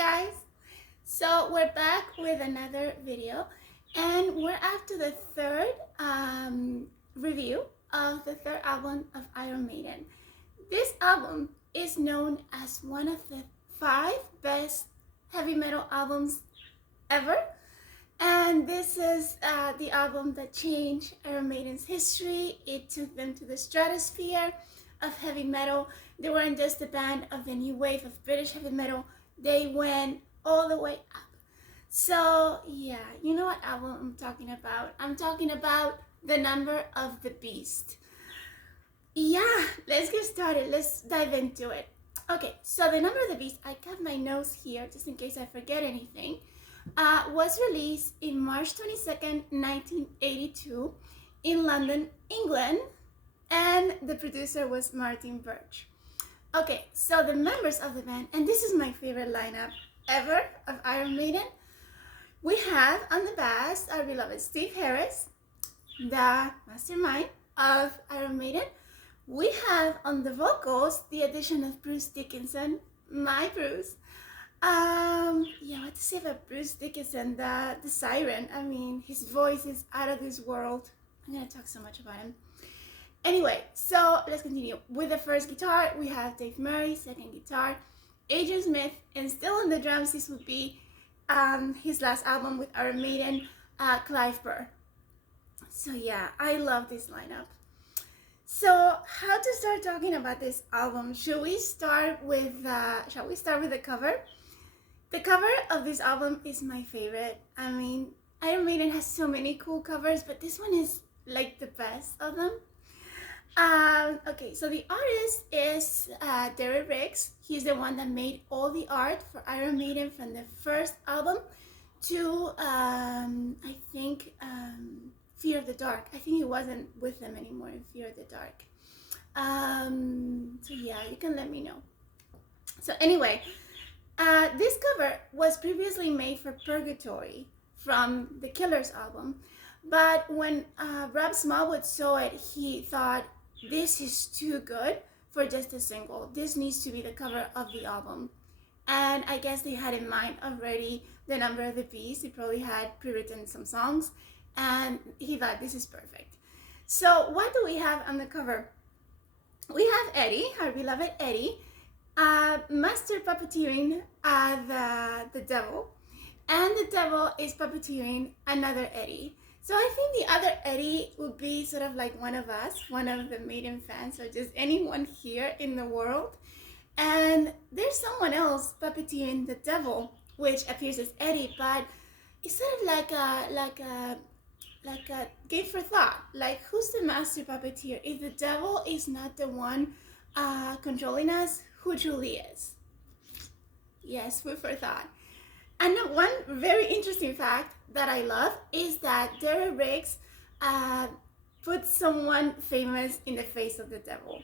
guys, so we're back with another video and we're after the third review of the third album of Iron Maiden. This album is known as one of the 5 best heavy metal albums ever, and this is the album that changed Iron Maiden's history. It took them to the stratosphere of heavy metal. They weren't just a band of the new wave of British heavy metal, they went all the way up. So yeah, you know what album I'm talking about? I'm talking about The Number of the Beast. Yeah, let's get started. Let's dive into it. Okay, so The Number of the Beast, I got my notes here just in case I forget anything, was released in March 22nd, 1982 in London, England, and the producer was Martin Birch. Okay, so the members of the band, and this is my favorite lineup ever of Iron Maiden. We have on the bass our beloved Steve Harris, the mastermind of Iron Maiden. We have on the vocals the addition of Bruce Dickinson, my Bruce. What to say about Bruce Dickinson, the siren. I mean, his voice is out of this world. I'm gonna talk so much about him. Anyway, so let's continue. With the first guitar, we have Dave Murray, second guitar, Adrian Smith, and still on the drums, this would be his last album with Iron Maiden, Clive Burr. So yeah, I love this lineup. So how to start talking about this album? Shall we start with the cover? The cover of this album is my favorite. I mean, Iron Maiden has so many cool covers, but this one is like the best of them. Okay, so the artist is Derek Riggs. He's the one that made all the art for Iron Maiden from the first album to, I think, Fear of the Dark. I think he wasn't with them anymore in Fear of the Dark. So yeah, you can let me know. So anyway, this cover was previously made for Purgatory from the Killers album, but when Rob Smallwood saw it, he thought, this is too good for just a single. This needs to be the cover of the album. And I guess they had in mind already The Number of the Beast. He probably had pre-written some songs, and he thought this is perfect. So what do we have on the cover? We have Eddie, our beloved Eddie, master puppeteering the devil, and the devil is puppeteering another Eddie. So I think the other Eddie would be sort of like one of us, one of the Maiden fans, or just anyone here in the world. And there's someone else puppeteering the devil, which appears as Eddie, but it's sort of like a game for thought. Like, who's the master puppeteer? If the devil is not the one controlling us, who truly is? Yes, food for thought. And one very interesting fact that I love is that Derek Riggs put someone famous in the face of the devil.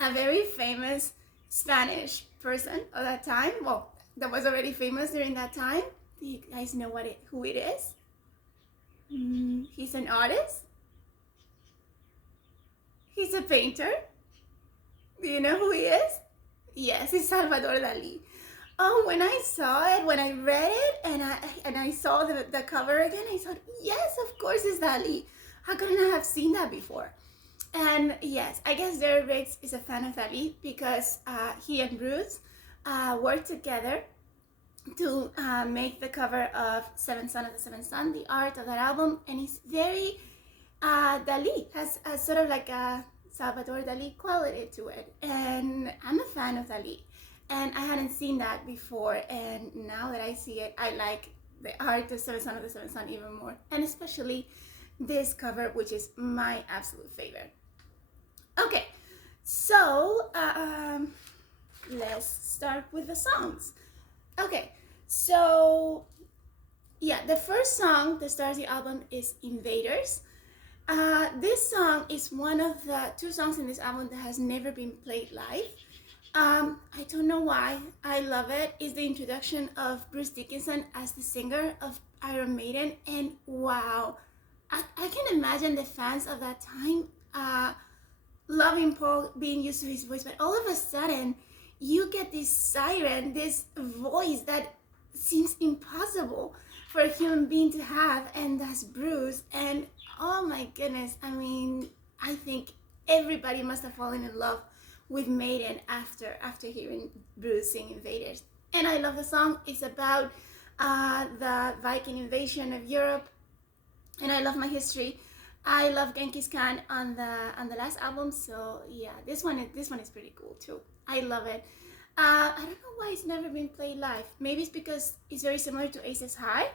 A very famous Spanish person of that time, well, that was already famous during that time. Do you guys know who it is? He's an artist. He's a painter. Do you know who he is? Yes, it's Salvador Dali. Oh, when I saw it, when I read it, and I saw the cover again, I thought, yes, of course it's Dali. How could I not have seen that before? And yes, I guess Derek Riggs is a fan of Dali because he and Bruce worked together to make the cover of Seventh Son of the Seventh Son, the art of that album, and it's very Dali, has sort of like a Salvador Dali quality to it, and I'm a fan of Dali. And I hadn't seen that before, and now that I see it, I like the art of Seventh Son of the Seventh Son even more, and especially this cover, which is my absolute favorite. Okay, so let's start with the songs. Okay, so yeah, the first song that starts the album is Invaders. This song is one of the 2 songs in this album that has never been played live. I don't know why. I love it. It's the introduction of Bruce Dickinson as the singer of Iron Maiden, and wow, I can imagine the fans of that time loving Paul, being used to his voice, but all of a sudden you get this siren, this voice that seems impossible for a human being to have, and that's Bruce. And oh my goodness, I mean, I think everybody must have fallen in love with Maiden after hearing Bruce sing Invaders. And I love the song. It's about the Viking invasion of Europe, and I love my history. I love Genghis Khan on the last album, so yeah, this one is pretty cool too. I love it. I don't know why it's never been played live. Maybe it's because it's very similar to Aces High,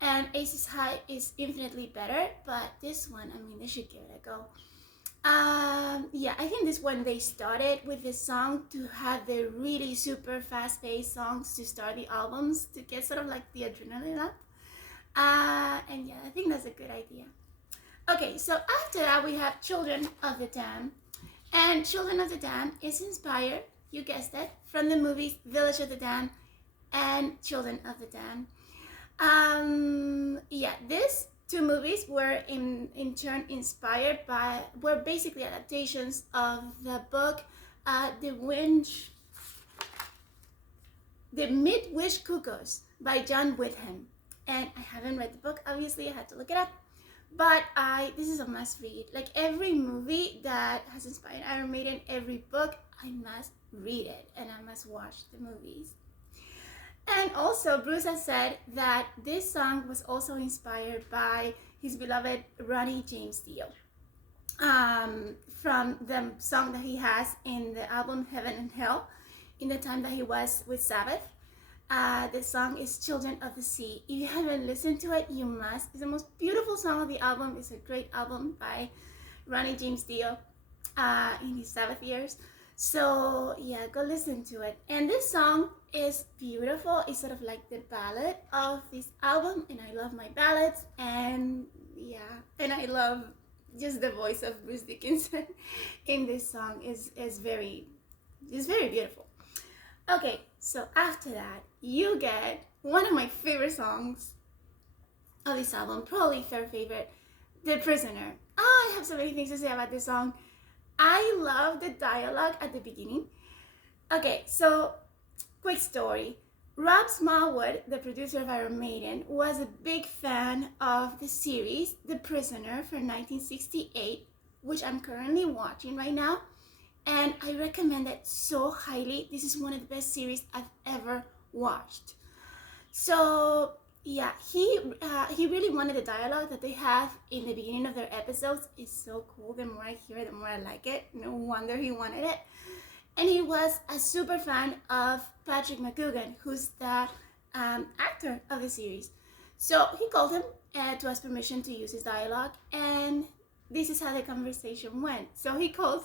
and Aces High is infinitely better. But this one, I mean, they should give it a go. Yeah, I think this one they started with this song to have the really super fast-paced songs to start the albums to get sort of like the adrenaline up. And yeah, I think that's a good idea. Okay, so after that we have Children of the Dam. And Children of the Dam is inspired, you guessed it, from the movies Village of the Dam and Children of the Dam. Yeah, these two movies were in turn inspired by, were basically adaptations of the book The Midwich Cuckoos by John Wyndham. And I haven't read the book, obviously, I had to look it up. But this is a must read. Like every movie that has inspired Iron Maiden, every book, I must read it and I must watch the movies. And also, Bruce has said that this song was also inspired by his beloved Ronnie James Dio, from the song that he has in the album Heaven and Hell, in the time that he was with Sabbath. The song is Children of the Sea. If you haven't listened to it, you must. It's the most beautiful song of the album. It's a great album by Ronnie James Dio in his Sabbath years. So yeah, go listen to it. And this song is beautiful. It's sort of like the ballad of this album, and I love my ballads. And yeah, and I love just the voice of Bruce Dickinson in this song is very beautiful. Okay, so after that, you get one of my favorite songs of this album, probably third favorite, The Prisoner. Oh, I have so many things to say about this song. I love the dialogue at the beginning. Okay, so quick story. Rob Smallwood, the producer of Iron Maiden, was a big fan of the series The Prisoner from 1968, which I'm currently watching right now. And I recommend it so highly. This is one of the best series I've ever watched. So yeah, he really wanted the dialogue that they have in the beginning of their episodes. It's so cool. The more I hear it, the more I like it. No wonder he wanted it. And he was a super fan of Patrick McGoogan, who's the actor of the series. So he called him to ask permission to use his dialogue, and this is how the conversation went. So he calls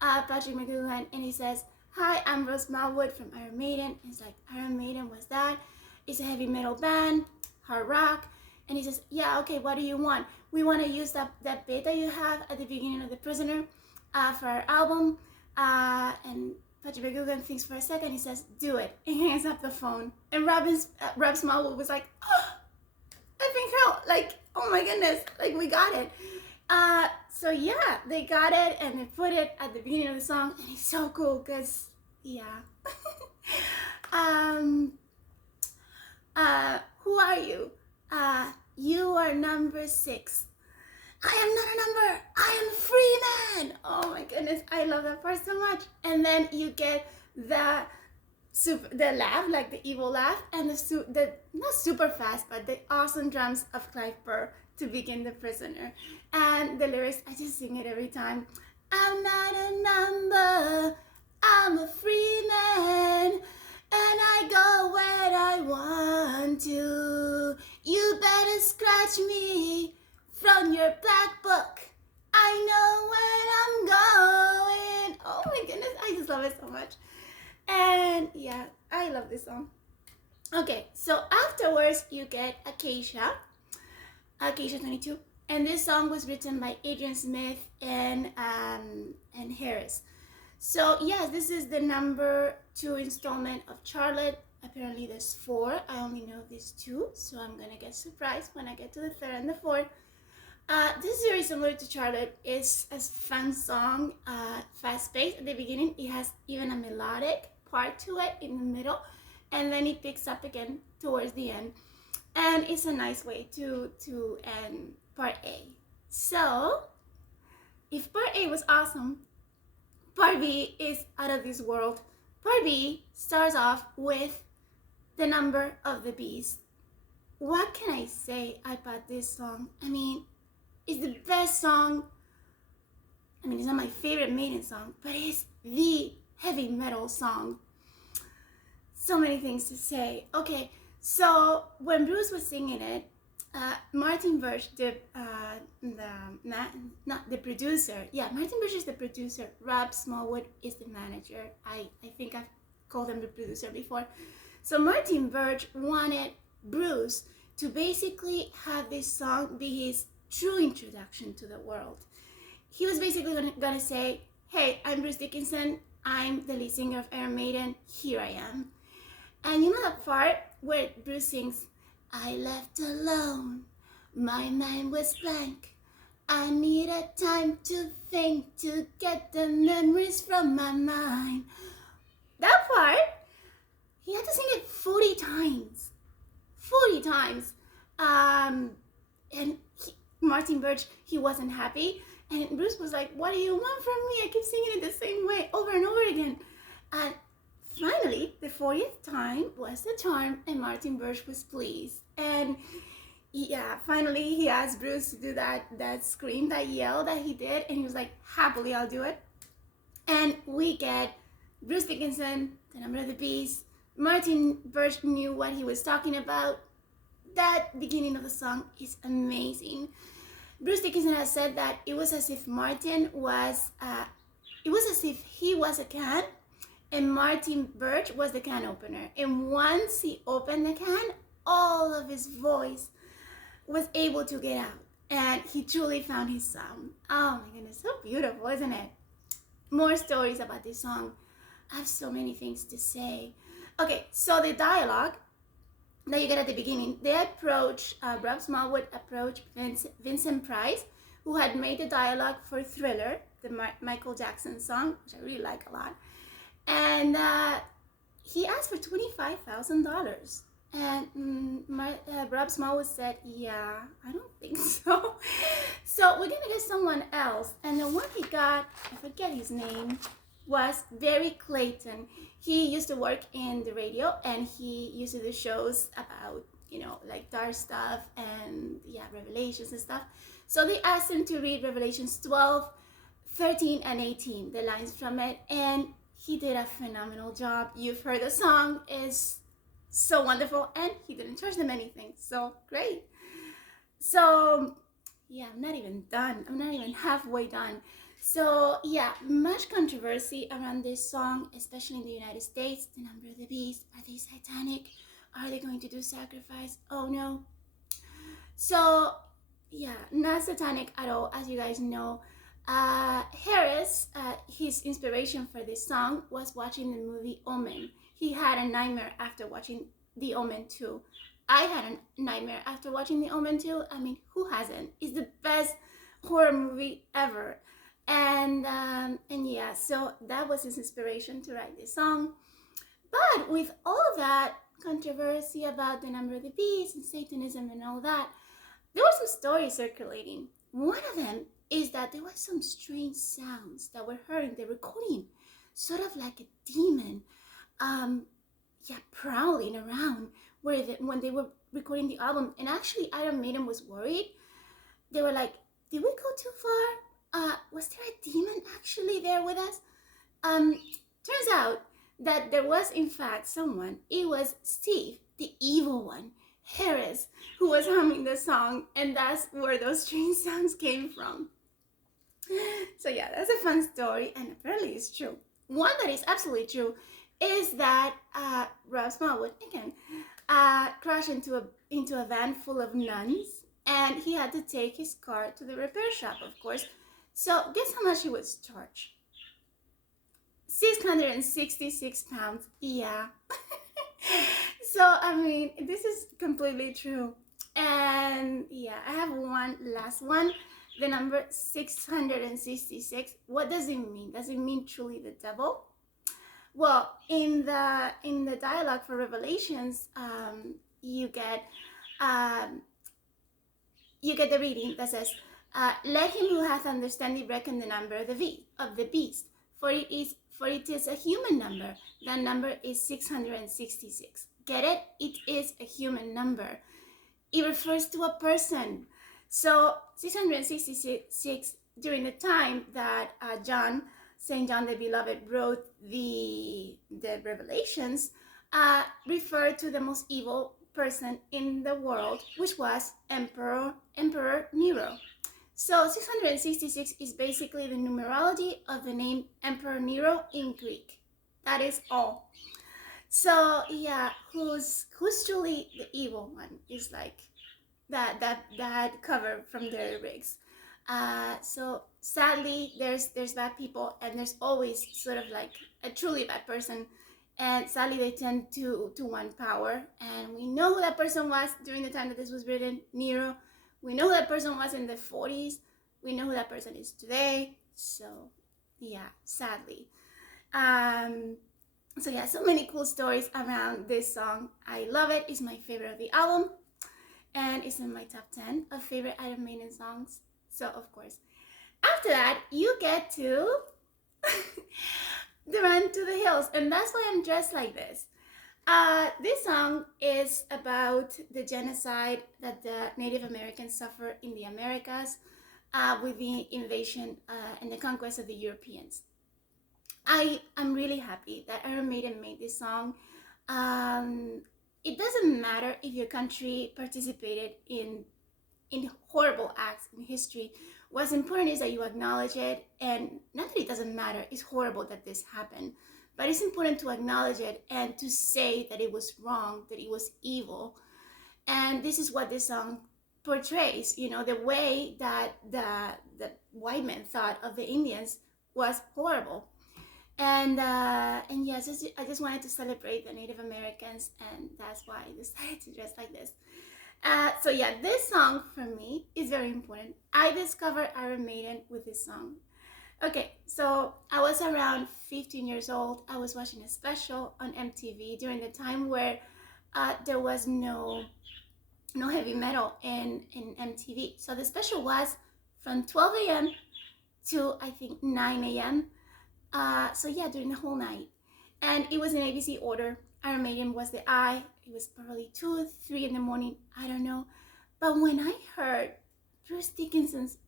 Patrick McGoohan and he says, "Hi, I'm Rose Malwood from Iron Maiden." He's like, "Iron Maiden, what's that?" It's a heavy metal band, hard rock. And he says, "Yeah, okay, what do you want? We want to use that bit that you have at the beginning of The Prisoner for our album." And Patrick McGoohan thinks for a second. He says, "Do it," and he hangs up the phone. And Rob Smallwood was like, "Oh, I think hell, like, oh my goodness, like we got it." So yeah, they got it and they put it at the beginning of the song, and it's so cool because yeah. Who are you? You are number 6. I am not a number. I am a free man. Oh my goodness, I love that part so much. And then you get the laugh, like the evil laugh, and the not super fast, but the awesome drums of Clive Burr to begin The Prisoner. And the lyrics, I just sing it every time. I'm not a number. I'm a free man. And I go where I want to. You better scratch me from your black book. I know where I'm going. Oh my goodness, I just love it so much. And yeah, I love this song. Okay, so afterwards you get Acacia 22. And this song was written by Adrian Smith and Harris. So yes, this is the number 2 installment of Charlotte. Apparently there's 4. I only know these 2, so I'm gonna get surprised when I get to the 3rd and the 4th. This is very similar to Charlotte. It's a fun song, fast-paced at the beginning. It has even a melodic part to it in the middle, and then it picks up again towards the end. And it's a nice way to end part A. So, if part A was awesome, part B is out of this world. Part B starts off with the number of the beast. What can I say about this song? I mean, it's the best song. I mean, it's not my favorite Maiden song, but it's the heavy metal song. So many things to say. Okay, so when Bruce was singing it, Martin Birch, the producer. Yeah, Martin Birch is the producer. Rob Smallwood is the manager. I think I've called him the producer before. So Martin Birch wanted Bruce to basically have this song be his true introduction to the world. He was basically gonna say, hey, I'm Bruce Dickinson. I'm the lead singer of Iron Maiden. Here I am. And you know that part where Bruce sings, I left alone, my mind was blank. I needed time to think, to get the memories from my mind. That part, he had to sing it 40 times. 40 times. And Martin Birch, he wasn't happy. And Bruce was like, what do you want from me? I keep singing it the same way over and over again. And finally, the 40th time was the charm, and Martin Birch was pleased. And yeah, finally he asked Bruce to do that scream, that yell that he did, and he was like, happily, I'll do it. And we get Bruce Dickinson, the number of the beast. Martin Birch knew what he was talking about. That beginning of the song is amazing. Bruce Dickinson has said that it was as if Martin was, it was as if he was a can, and Martin Birch was the can opener. And once he opened the can, all of his voice was able to get out. And he truly found his sound. Oh my goodness, so beautiful, isn't it? More stories about this song. I have so many things to say. Okay, so the dialogue that you get at the beginning, Rob Smallwood approached Vincent Price, who had made the dialogue for Thriller, the Michael Jackson song, which I really like a lot. And he asked for $25,000. And Rob Smallwood said, yeah, I don't think so. So we're gonna get someone else. And the one he got, I forget his name, was Barry Clayton. He used to work in the radio, and he used to do shows about, you know, like dark stuff and yeah, Revelations and stuff. So they asked him to read Revelations 12, 13, and 18, the lines from it, and he did a phenomenal job. You've heard the song, is so wonderful, and he didn't charge them anything, so great. So yeah, I'm not even done. I'm not even halfway done. So yeah, much controversy around this song, especially in the United States. The number of the beast, are they satanic? Are they going to do sacrifice? Oh no. So yeah, not satanic at all, as you guys know. Harris, his inspiration for this song was watching the movie Omen. He had a nightmare after watching The Omen 2. I had a nightmare after watching The Omen 2. I mean, who hasn't? It's the best horror movie ever. And yeah, so that was his inspiration to write this song. But with all that controversy about the number of the beast and Satanism and all that, there were some stories circulating. One of them is that there were some strange sounds that were heard in the recording, sort of like a demon, prowling around when they were recording the album. And actually, Iron Maiden was worried. They were like, did we go too far? Was there a demon actually there with us? Turns out that there was in fact someone. It was Steve, the evil one, Harris, who was humming the song, and that's where those strange sounds came from. So yeah, that's a fun story, and apparently it's true. One that is absolutely true is that Rob Smallwood, again, crashed into a van full of nuns, and he had to take his car to the repair shop, of course. So guess how much he was charged? 666 pounds. Yeah. So, I mean, this is completely true. And yeah, I have one last one. The number 666. What does it mean? Does it mean truly the devil? Well, in the dialogue for Revelations, you get um, you get the reading that says, "Let him who hath understanding reckon the number of the beast, for it is a human number. That number is 666. Get it? It is a human number. It refers to a person. So 666 during the time that Saint John the Beloved, wrote the Revelations, referred to the most evil person in the world, which was Emperor Nero. So 666 is basically the numerology of the name Emperor Nero in Greek. That is all. So yeah, who's truly the evil one is like that cover from the rigs. So sadly, there's bad people, and there's always sort of like a truly bad person, and sadly they tend to want power. And we know who that person was during the time that this was written, Nero. We know who that person was in the 40s. We know who that person is today. So yeah, sadly. Um, so yeah, so many cool stories around this song. I love it. It's my favorite of the album, and it's in my top 10 of favorite Iron Maiden songs. So of course, after that, you get to the Run to the Hills, and that's why I'm dressed like this. This song is about the genocide that the Native Americans suffered in the Americas with the invasion and the conquest of the Europeans. I am really happy that Iron Maiden made this song. Um, it doesn't matter if your country participated in horrible acts in history. What's important is that you acknowledge it, and not that it doesn't matter, it's horrible that this happened, but it's important to acknowledge it and to say that it was wrong, that it was evil. And this is what this song portrays, the way that the white men thought of the Indians was horrible. And yes, I just wanted to celebrate the Native Americans, and that's why I decided to dress like this. So yeah, this song for me is very important. I discovered Iron Maiden with this song. Okay, so I was around 15 years old. I was watching a special on MTV during the time where there was no heavy metal in MTV. So the special was from 12 a.m. to I think 9 a.m. So yeah, during the whole night. And it was in ABC order. Iron Maiden was the I. It was probably 2 or 3 in the morning. I don't know. But when I heard Bruce Dickinson's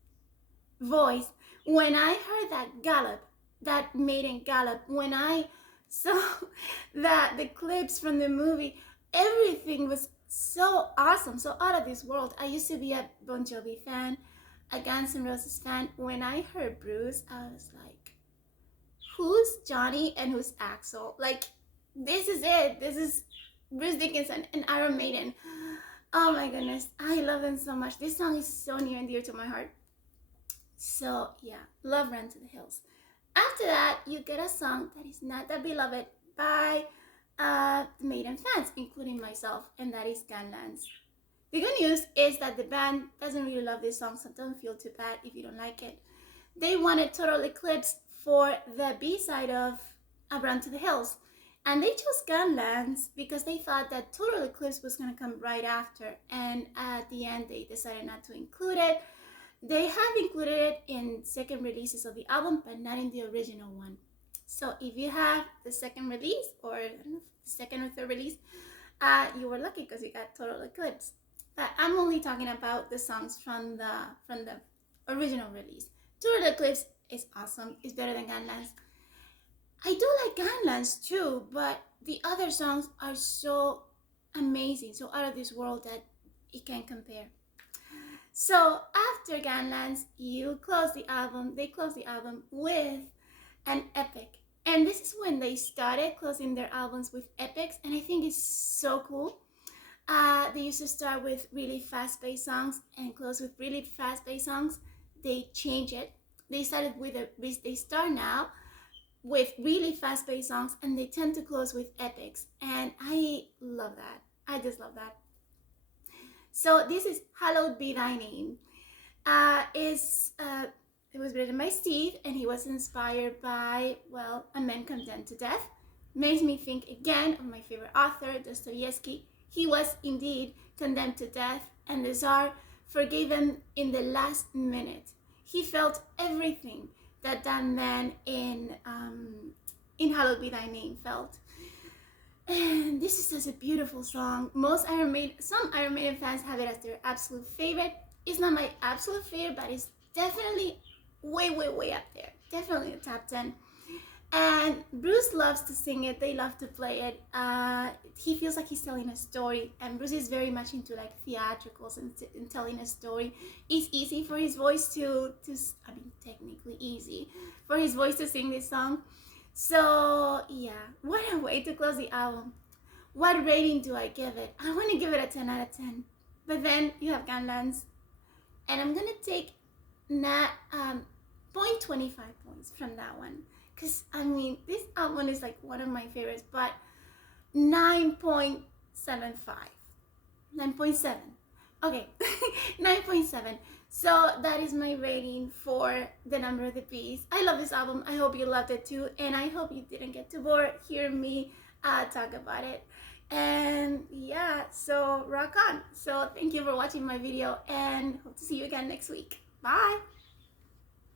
voice, when I heard that gallop, that Maiden gallop, when I saw the clips from the movie, everything was so awesome, so out of this world. I used to be a Bon Jovi fan, a Guns N' Roses fan. When I heard Bruce, I was like, who's Johnny and who's Axel? Like, this is it. This is Bruce Dickinson and Iron Maiden. Oh my goodness, I love them so much. This song is so near and dear to my heart. So yeah, love Run to the Hills. After that, you get a song that is not that beloved by the Maiden fans, including myself, and that is Gunlands. The good news is that the band doesn't really love this song, so don't feel too bad if you don't like it. They wanted Total Eclipse for the B-side of Run to the Hills, and they chose Gunlands because they thought that Total Eclipse was going to come right after, and at the end they decided not to include it. They have included it in second releases of the album, but not in the original one. So if you have the second release, or I don't know, the second or third release, you were lucky because you got Total Eclipse. But I'm only talking about the songs from the original release. Total Eclipse is awesome. It's better than Gunlands. I do like Gunlands too, but the other songs are so amazing, so out of this world that it can't compare. So after Gunlands, you close the album. They close the album with an epic, and this is when they started closing their albums with epics, and I think it's so cool. They used to start with really fast-paced songs and close with really fast-paced songs. They change it. They start now with really fast-paced songs, and they tend to close with epics, and I love that. I just love that. So this is Hallowed Be Thy Name. It was written by Steve, and he was inspired by, well, A Man Condemned to Death, makes me think again of my favorite author, Dostoevsky. He was indeed condemned to death, and the Tsar forgave him in the last minute. He felt everything that man in Hallowed Be Thy Name felt. And this is such a beautiful song. Some Iron Maiden fans have it as their absolute favorite. It's not my absolute favorite, but it's definitely way, way, way up there. Definitely the top 10. And Bruce loves to sing it. They love to play it. He feels like he's telling a story, and Bruce is very much into like theatricals and telling a story. It's easy for his voice technically easy for his voice to sing this song. So yeah, what a way to close the album. What rating do I give it? I want to give it a 10 out of 10. But then you have Ganlans, and I'm gonna take 0.25 points from that one. Because, I mean, this album is like one of my favorites, but 9.75. 9.7. Okay, 9.7. So that is my rating for The Number of the Beast. I love this album. I hope you loved it too. And I hope you didn't get too bored hearing me talk about it. And yeah, so rock on. So thank you for watching my video, and hope to see you again next week. Bye.